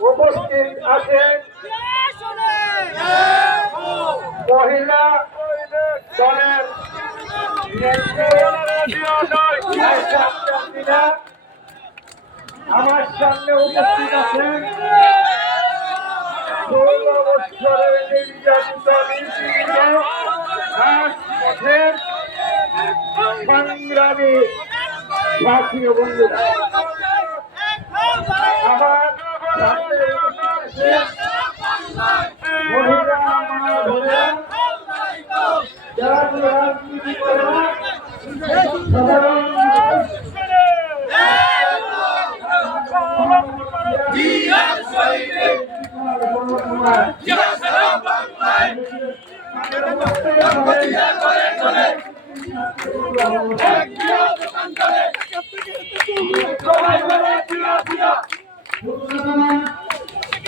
উপস্থিত আছেন মহিলা দলের আমার সামনে উপস্থিত আছেন ষোলো বছরের নির্যাতিত রাজপথের সংগ্রামী জাতীয় বন্ধুরা। আমার সামনে উপস্থিত আছেন মহিলা মানবরা যারা রাজনীতি করে না, সাধারণ উপস্থিত আছে সাংবাদিক ভাই, আসসালামু আলাইকুম। আজকে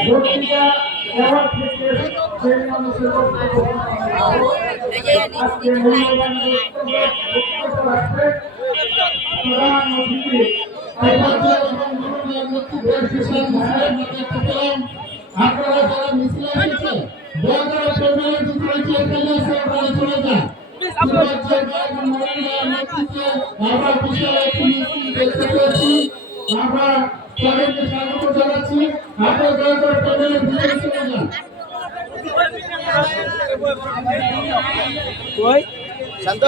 বক্তৃতা দেওয়ার থেকে সেই মানুষের আজকে মূল্যবান বক্তব্য বক্তব্য প্রধান অতিথি আপনারা যারা মিছিলে এসেছে দয়া করে পেছনে কিছু রয়েছে ফেলে এসে আপনারা চলে যান আমরা বিশাল একটি মিছিল দেখতে পেয়েছি আমরা আপনারা দয়া শান্ত